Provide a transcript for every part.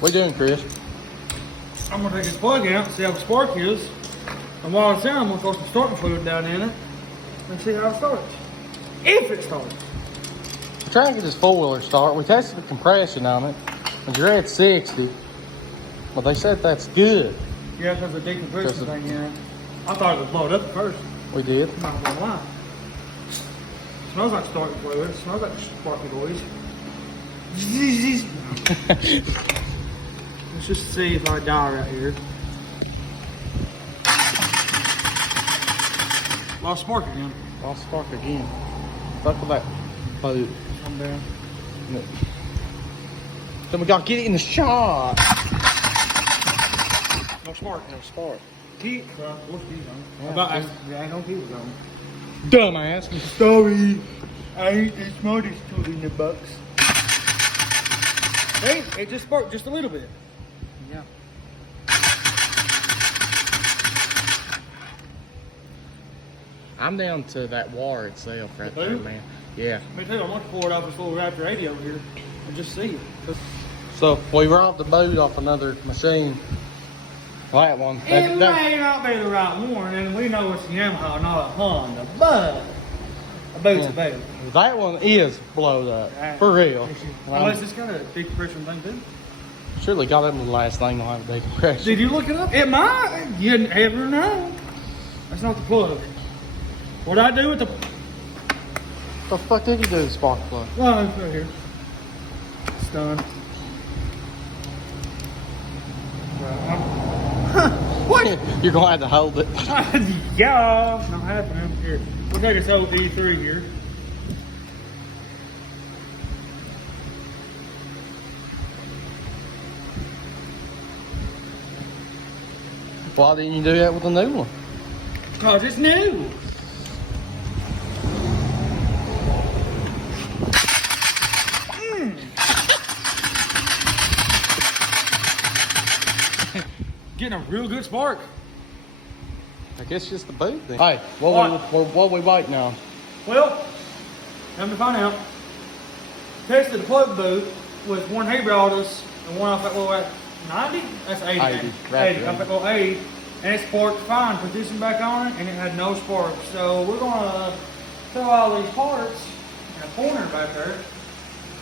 What you doing, Chris? I'm gonna take this plug out and see how the spark is. And while it's there, I'm gonna throw some starting fluid down in it and see how it starts. If it starts. We're trying to get this four-wheeler start. We tested the compression on it, and you're at 60. But they said that's good. Yeah, because the decompression thing, yeah. I thought it was blowed up at first. We did. I'm not gonna lie. Smells like starting fluid. Smells like sparky boys. Let's just see if I die right here. Lost spark again. Lost spark again. Fuck with that boat. Come down. Then we gotta get it in the shot. No spark. No spark. Keep. What's these on? Yeah, About, I don't keep it on. Dumbass. Sorry. I ain't the smartest tool in the box. Hey, it just sparked just a little bit. Yeah. I'm down to that wire itself right there, man. Yeah. Me too. I'm gonna pull it off this little Raptor 80 over here and just see it. So we robbed the boat off another machine. That one. It may not be the right one, and we know it's a Yamaha, not a Honda, but a boat's a boat. That one is blowed up. For real. Unless it's got a decompression thing too. Surely got them the last thing on the decompression. Did you look it up? It might. You never know. That's not the plug. What'd I do with the... What the fuck did you do to the spark plug? Oh, it's right here. It's done. What? You're gonna have to hold it. Yeah, not happening. Here, we'll take this old E3 here. Why didn't you do that with the new one? Cause it's new. Getting a real good spark. I guess just the boot then. Hey, what we waiting on? Well, come to find out, tested the plug boot with one he brought us and one off that little 90? That's 80. 80, 80, off that little 80. And it sparked fine. Put this one back on it and it had no spark. So we're gonna throw all these parts in a corner back there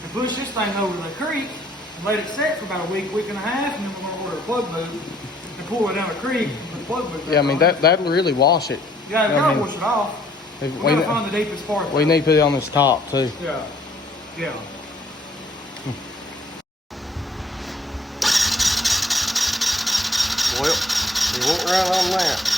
and push this thing over the creek and let it set for about a week and a half, and then we're gonna order a plug boot and pull it down the creek and put the plug boot back Yeah, I mean, on. that'll really wash it. Yeah, we I gotta mean, wash it off. If We gotta find the deepest part. we need to put it on this top too. Yeah. Yeah. Well, you won't run on that.